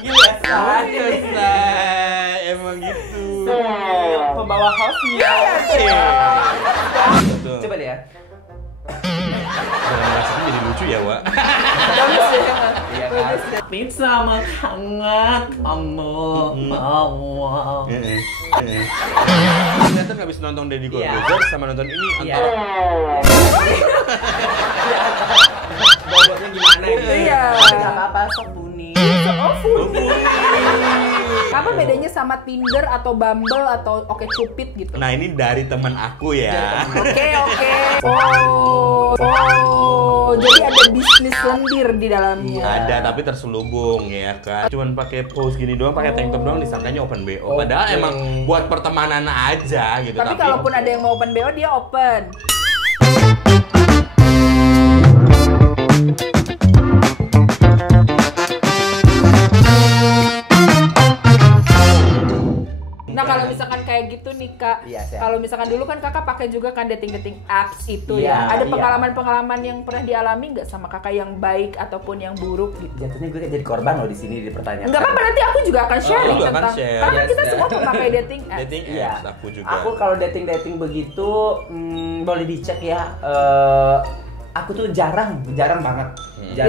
manggil ya, Say. Iya, Say. Emang gitu. Pembawa hostnya. Coba deh ya. Rasanya jadi lucu ya, Wak. Bagus deh. Iya kan? Pizza menghangat kamu mau. Ternyata nggak bisa nonton Deddy Corbuzier sama nonton ini antara bobotnya gimana gitu. Iya. Nggak apa-apa, sok Buni. Apa bedanya sama Tinder atau Bumble atau OkCupid gitu? Nah ini dari teman aku ya. Oke. Jadi ada bisnis lendir di dalamnya. Ada tapi terselubung ya kan. Cuman pakai pose gini doang, pakai tank top doang disangkanya open BO. Padahal emang buat pertemanan aja gitu. Tapi kalaupun ada yang mau open BO dia open. Nah kalau misalkan kayak gitu nih Kak, kalau misalkan dulu kan Kakak pakai juga kan dating apps itu ya. Ada pengalaman-pengalaman yang pernah dialami nggak sama Kakak yang baik ataupun yang buruk gitu? Jatuhnya gue jadi korban loh di sini dipertanyakan. Nggak apa-apa, nanti aku juga akan sharing juga tentang akan share. karena kita semua memakai dating apps. Dating Iya. apps aku juga. Aku kalau dating begitu boleh dicek ya. Aku tuh jarang banget gitu.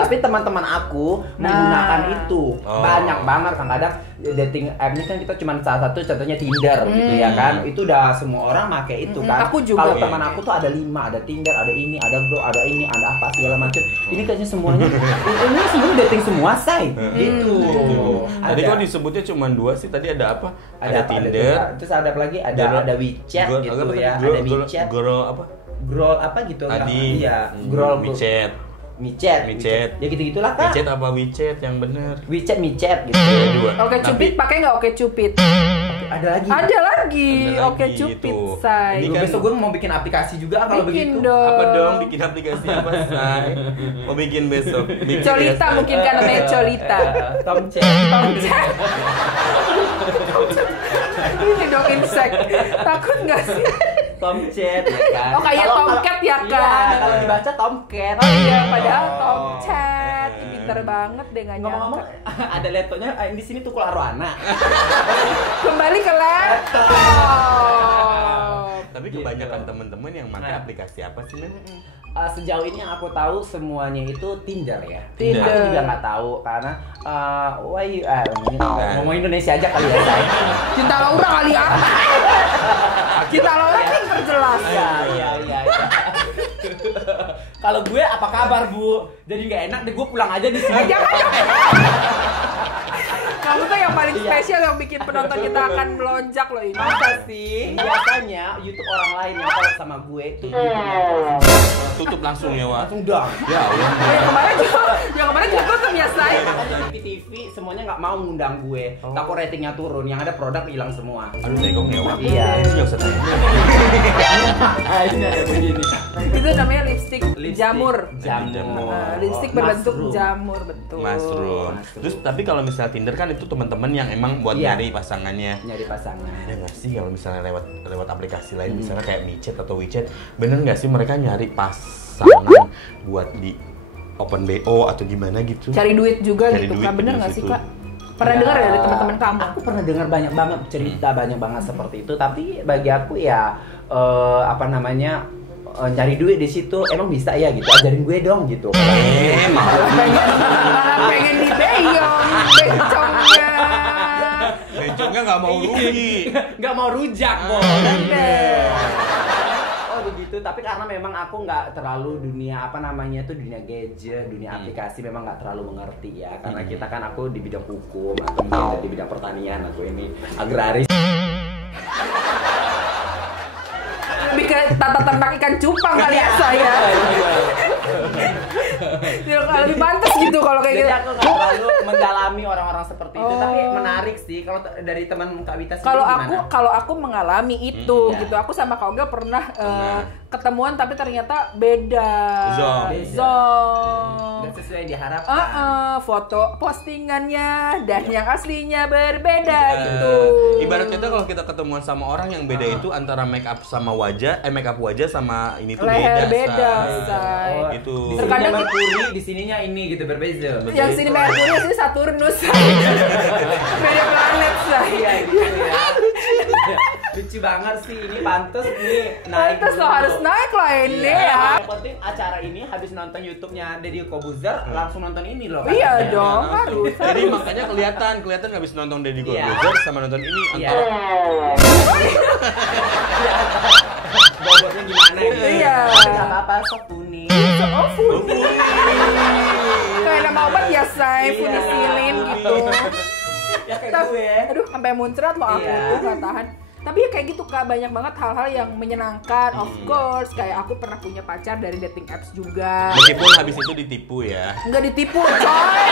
Tapi teman-teman aku menggunakan itu banyak banget. Kadang dating app ini kan kita cuma salah satu contohnya Tinder gitu ya kan. Itu udah semua orang pakai itu kan. Aku juga. Kalau teman aku tuh ada 5, ada Tinder, ada ini, ada Grow, ada ini, ada apa segala macam. Ini kayaknya semuanya ini semuanya dating semua, Say. Gitu. Tadi kok disebutnya cuma 2 sih. Tadi ada apa? Ada apa? Tinder. Terus ada apa lagi? Ada WeChat gitu ya. Ada WeChat. Grow apa? Growl apa gitu kan? Tadi Iya, Growl WeChat. Ya gitu-gitulah Kak. WeChat apa WeChat yang bener? WeChat gitu. OkCupid pakai nggak OkCupid? Ada lagi. Ada lagi OkCupid, gitu. Say. Ini kan Besok gue mau bikin aplikasi juga kalau Bikin begitu. dong. apa dong bikin aplikasi apa, Say? Mau bikin besok. Bikin Colita ya, Say. mungkin kan namanya Colita. Tomchat. Tomcat. Ini dong insek. Takut nggak sih? Tomchat ya kan. Oh kayak tomcat ya kan? Iya, kalau dibaca tomcat. Oh iya, padahal tomcat. Pinter banget deh nggak Ngomong-ngomong, nyangka. ada laptopnya di sini tuh Arwana. Kembali ke laptop. Tapi Gitu. kebanyakan temen-temen yang pakai aplikasi apa sih, Men? Sejauh ini yang aku tahu semuanya itu Tinder ya. Tinder. Aku juga nggak tahu karena ngomong Indonesia aja kali ya. Say. Cinta Laura kali ya. Cinta Laura sih terjelas. Iya. Kalau gue apa kabar Bu? Jadi nggak enak deh gue pulang aja di sini. Jangan. Kamu tuh yang paling spesial yang bikin penonton kita akan melonjak loh ini. Masa sih? Biasanya YouTube orang lain yang kalau sama gue itu Tutup langsung ya, Wak. langsung dong. Ya Allah. Yang kemarin juga tuh biasa ya. Makanya TV semuanya nggak mau ngundang gue. Takut ratingnya turun. Yang ada produk hilang semua. Aduh, tegong ya, Wak. Iya. Itu nggak usah tanya. Ini ada begini. Itu namanya lipstick jamur. Jamur. Lipstick berbentuk jamur, betul. Mushroom. Terus tapi kalau misalnya Tinder kan itu teman-teman yang emang buat Iya. nyari pasangannya. Nyari pasangan. Ada nggak sih kalau misalnya lewat aplikasi lain, misalnya kayak MiChat atau WeChat, bener nggak sih mereka nyari pasangan buat di open BO atau gimana gitu? Cari duit juga Cari gitu duit Kak, bener di nggak sih situ. Kak? Pernah Ya, dengar ya dari teman-teman kamu? Aku pernah dengar banyak banget cerita banyak banget seperti itu. Tapi bagi aku ya cari duit di situ emang bisa ya gitu. Ajarin gue dong gitu. Malah pengen dibeyong bencongnya. bencongnya nggak mau rugi. Nggak mau rujak, Bo. Bener. Oh begitu, tapi karena memang aku nggak terlalu dunia dunia gadget, dunia aplikasi memang nggak terlalu mengerti ya. Karena kita kan aku di bidang hukum atau mungkin di bidang pertanian, aku ini agraris. Lebih ke tata ternak ikan cupang kali ya saya. Ya, lebih pantas gitu kalau kayak Jadi gitu. aku nggak terlalu mendalami orang-orang seperti itu, tapi Oh. menarik sih kalau dari teman Kak Wita sendiri Kalau gimana? aku mengalami itu Iya. gitu. Aku sama Kak Ogel pernah ketemuan tapi ternyata beda. Zong. Zong. Nggak sesuai yang diharapkan. Foto postingannya dan yang aslinya berbeda gitu. Ibarat kita kalau kita ketemuan sama orang yang beda itu antara make up sama wajah, make up wajah sama ini tuh Leher beda, Say. Say. Gitu. Di sini Terkadang Merkuri, di sini jadinya ini gitu berbeza. Yang sini Merkurius, sini Saturnus. Beda planet saya. Gitu ya. Lucu banget sih, ini pantes nih naik. Pantes lo harus naik lah ini ya. Yang penting acara ini habis nonton YouTube-nya Deddy Corbuzier langsung nonton ini loh. Iya dong, harus. Jadi makanya kelihatan habis nonton Deddy Corbuzier sama nonton ini antara bobotnya gimana gitu. Iya. Enggak apa-apa, sok kuning. Oh, Funi. Kayak nama obat ya, say, Funisilin gitu. Ya kayak gue. Aduh, sampai muncrat lo aku tuh nggak tahan. Tapi ya kayak gitu Kak, banyak banget hal-hal yang menyenangkan. Of course, kayak aku pernah punya pacar dari dating apps juga. Meskipun habis itu ditipu ya. Enggak ditipu, coy.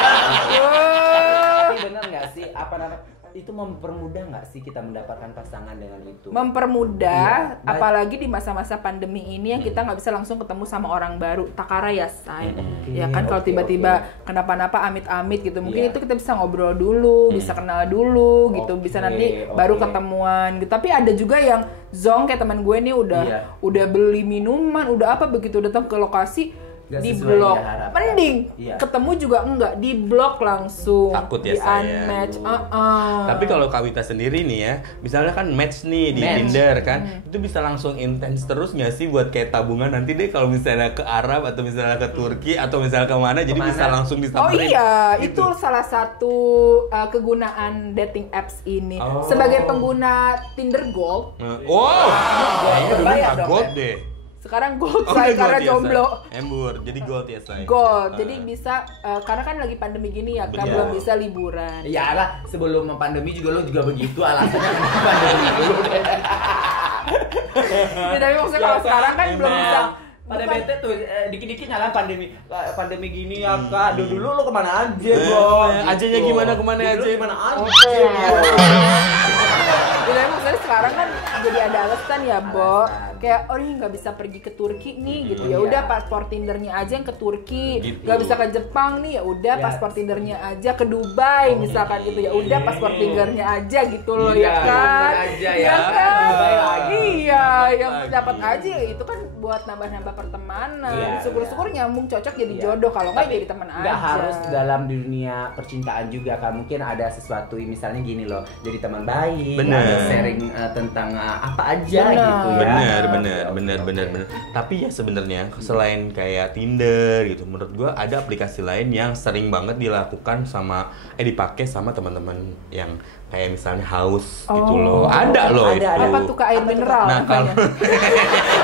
Tapi bener nggak sih, apa namanya, itu mempermudah nggak sih kita mendapatkan pasangan dengan itu? Mempermudah, apalagi di masa-masa pandemi ini yang kita nggak bisa langsung ketemu sama orang baru. Takara ya, say. Ya kan kalau tiba-tiba kenapa-napa amit-amit gitu, mungkin itu kita bisa ngobrol dulu, bisa kenal dulu gitu, bisa nanti baru ketemuan gitu. Tapi ada juga yang zong kayak teman gue nih udah beli minuman, udah apa begitu datang ke lokasi di blok, mending ketemu juga enggak, di blok langsung. Takut ya di unmatch. Tapi kalau Kawita sendiri nih ya, misalnya kan match nih di Tinder kan, itu bisa langsung intens terus nggak sih buat kayak tabungan nanti deh kalau misalnya ke Arab atau misalnya ke Turki atau misalnya kemana, jadi bisa langsung disamperin. Oh iya, gitu. itu salah satu kegunaan dating apps ini. Sebagai pengguna Tinder Gold. Wow, kayaknya dulu nggak Gold deh. Sekarang gold, say, karena jomblo. Embur, jadi gold ya, say. Gold, jadi bisa, karena kan lagi pandemi gini ya, kan belum bisa liburan. Iyalah, sebelum pandemi juga lo juga begitu alasannya pandemi dulu. Ya, tapi maksudnya kalau sekarang kan belum bisa. Pada bete tuh, dikit-dikit nyalain pandemi gini ya Kak. Dulu lo kemana aja, bro? Ajanya gimana aja? Gimana aja? Tapi maksudnya sekarang kan jadi ada alasan ya, Bo. Kayak nggak bisa pergi ke Turki nih gitu. Ya udah paspor Tindernya aja yang ke Turki. Nggak bisa ke Jepang nih, ya udah paspor Tindernya aja ke Dubai misalkan gitu. Ya udah paspor Tindernya aja gitu loh, ya kan? Ya kan? Iya, yang dapat aja itu kan buat nambah-nambah pertemanan. Syukur-syukur nyambung cocok jadi jodoh, kalau nggak jadi teman aja. Nggak harus dalam dunia percintaan juga kan. Mungkin ada sesuatu misalnya gini loh, jadi teman baik, sharing tentang apa aja gitu ya. Bener. Tapi ya sebenarnya selain kayak Tinder gitu, menurut gua ada aplikasi lain yang sering banget dilakukan dipakai sama teman-teman yang kayak misalnya Haus gitu loh. Ada loh itu. Apa tuh, ke air mineral? Nah, kalau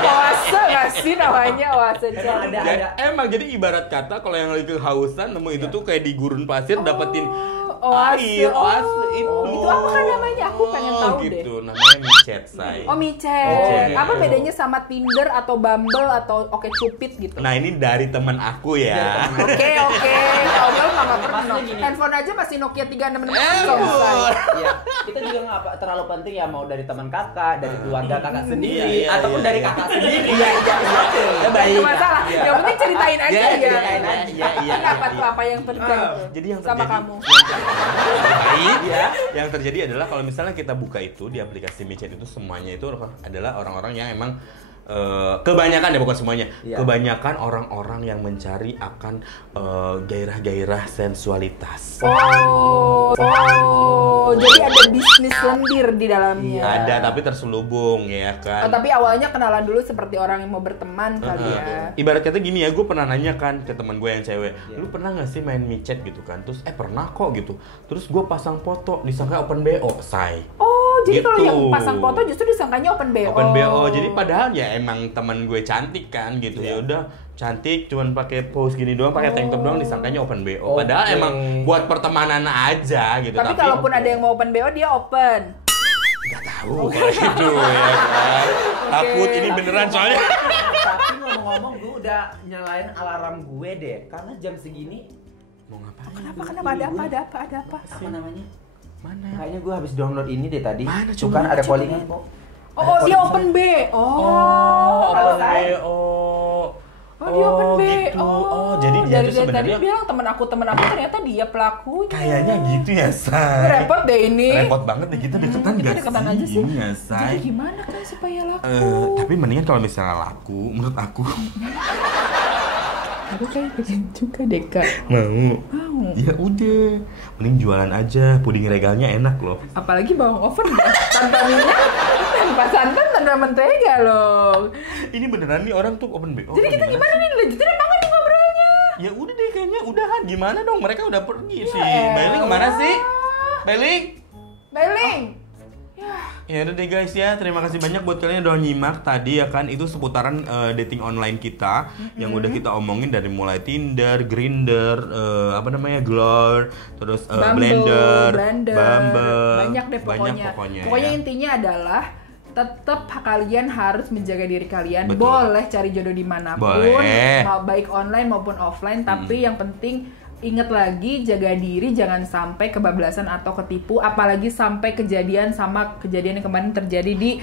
Oase nggak sih namanya? Oase ada. Emang jadi ibarat kata kalau yang lagi kehausan nemu itu tuh kayak di gurun pasir dapetin oase itu. Itu apa kan namanya? Aku pengen tahu deh. Gitu, namanya micet, say. Oh, micet. Apa bedanya sama Tinder atau Bumble atau OkCupid gitu? Nah, ini dari teman aku ya. Oke. Bumble mah nggak pernah. Handphone aja masih Nokia 3610. Iya. Kita juga nggak terlalu penting ya, mau dari teman kakak, dari keluarga kakak sendiri, ataupun dari kakak sendiri. Iya. Baik. Masalah. Yang penting ceritain aja ya. Iya. Apa yang terjadi? Jadi yang sama kamu. Yang terjadi adalah kalau misalnya kita buka itu di aplikasi micet itu, semuanya itu adalah orang-orang yang emang kebanyakan ya, bukan semuanya, kebanyakan orang-orang yang mencari akan gairah-gairah sensualitas. Jadi ada bisnis lendir di dalamnya. Ada, tapi terselubung ya kan. Tapi awalnya kenalan dulu seperti orang yang mau berteman kali ya. Ibarat kata gini ya, gue pernah nanya kan ke teman gue yang cewek, lu pernah nggak sih main micet gitu kan? Terus pernah kok gitu. Terus gue pasang foto, disangka open BO, say. Jadi gitu. kalau yang pasang foto justru disangkanya open BO. Open BO. Jadi padahal ya emang teman gue cantik kan gitu. Ya udah cantik, cuman pakai pose gini doang, pakai tank top doang, disangkanya open BO. Padahal emang buat pertemanan aja gitu. Tapi kalaupun ada yang mau open BO, dia open. Gak tahu kalau gitu ya kan. Takut ini beneran soalnya. Tapi ngomong-ngomong, gue udah nyalain alarm gue deh, karena jam segini mau ngapain? Kenapa? Ada apa? Apa namanya? Mana? Kayaknya gue habis download ini deh tadi. Mana? Tuh kan ada callingan kok. Dia open BO. Open BO. Dia open BO. Gitu. Jadi dia dari tuh sebenarnya tadi bilang temen aku ternyata dia pelakunya. Kayaknya gitu ya, Say. Repot deh ini. Repot banget deh, kita deketan Kita deketan aja sih. Iya, Say. Jadi gimana kan supaya laku? Tapi mendingan kalau misalnya laku, menurut aku Aku kayak pengen juga deh Kak. Mau. Ya udah, mending jualan aja. Puding regalnya enak loh. Apalagi bawang oven tanpa minyak, tanpa santan, tanpa mentega loh. Ini beneran nih orang tuh open BO. Jadi kita gimana nih? Lanjutin apa nggak nih ngobrolnya? Ya udah deh kayaknya udahan. Gimana dong? Mereka udah pergi sih. elah. Bailing kemana sih? Bailing? Bailing. Ya udah deh guys ya, terima kasih banyak buat kalian yang udah nyimak tadi ya kan. Itu seputaran dating online kita yang udah kita omongin dari mulai Tinder, Grindr, Glor, terus Blender, Bumble. Banyak deh pokoknya. Pokoknya ya. intinya adalah tetap kalian harus menjaga diri kalian. Betul. Boleh cari jodoh dimanapun, Boleh. mau baik online maupun offline. Tapi yang penting ingat lagi, jaga diri, jangan sampai kebablasan atau ketipu, apalagi sampai kejadian sama kejadian yang kemarin terjadi di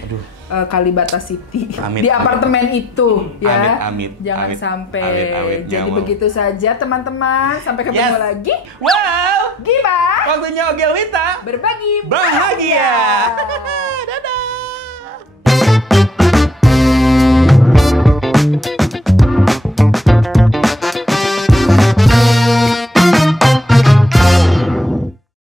Kalibata City. Amit, di apartemen itu ya. Amit, jangan amit, sampai. amit, Jadi nyawa. begitu saja teman-teman, sampai ketemu Yes. lagi. Wow, Gibah waktunya Ogelwita berbagi bahagia.